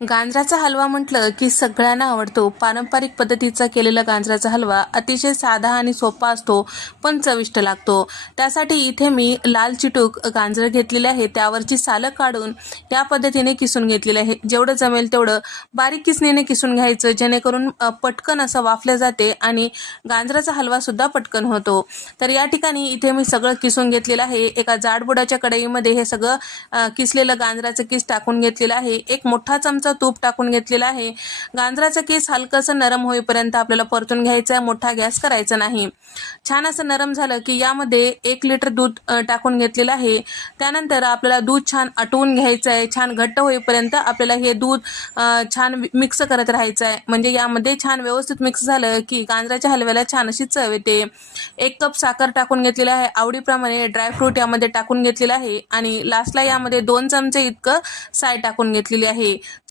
गाजराचा हलवा म्हटलं की सगळ्यांना आवडतो. पारंपरिक पद्धतीचा केलेला गाजराचा हलवा अतिशय साधा आणि सोपा असतो, पण चविष्ट लागतो. त्यासाठी इथे मी लाल चिटूक गाजर घेतलेले आहे. त्यावरची सालं काढून या पद्धतीने किसून घेतलेले आहे. जेवढं जमेल तेवढं बारीक किसणीने किसून घ्यायचं, जेणेकरून पटकन असं वाफले जाते आणि गाजराचा हलवा सुद्धा पटकन होतो. तर या ठिकाणी इथे मी सगळं किसून घेतलेलं आहे. एका जाडबुडाच्या कढईमध्ये हे सगळं किसलेलं गाजराचं किस टाकून घेतलेलं आहे. एक मोठा चमचा तूप टाकून घेतलेला आहे. गाजराचं किस हलकंसं नरम होईपर्यंत आपल्याला परतून घ्यायचं आहे. मोठा गॅस करायचा नाही. छान असं नरम झालं की यामध्ये 1 लिटर दूध टाकून घेतलेलं आहे. त्यानंतर आपल्याला दूध छान आटवून घ्यायचं आहे. छान घट्ट होईपर्यंत आपल्याला हे दूध छान मिक्स करत राहायचं आहे. म्हणजे यामध्ये छान व्यवस्थित मिक्स झालं की गाजराच्या हलव्याला छान अशी चव येते. 1 कप साखर टाकून घेतलेली आहे. आवडीप्रमाणे ड्रायफ्रूट यामध्ये टाकून घेतलेलं आहे आणि लास्टला यामध्ये 2 चमचे इतकं साय टाकून घेतलेली आहे.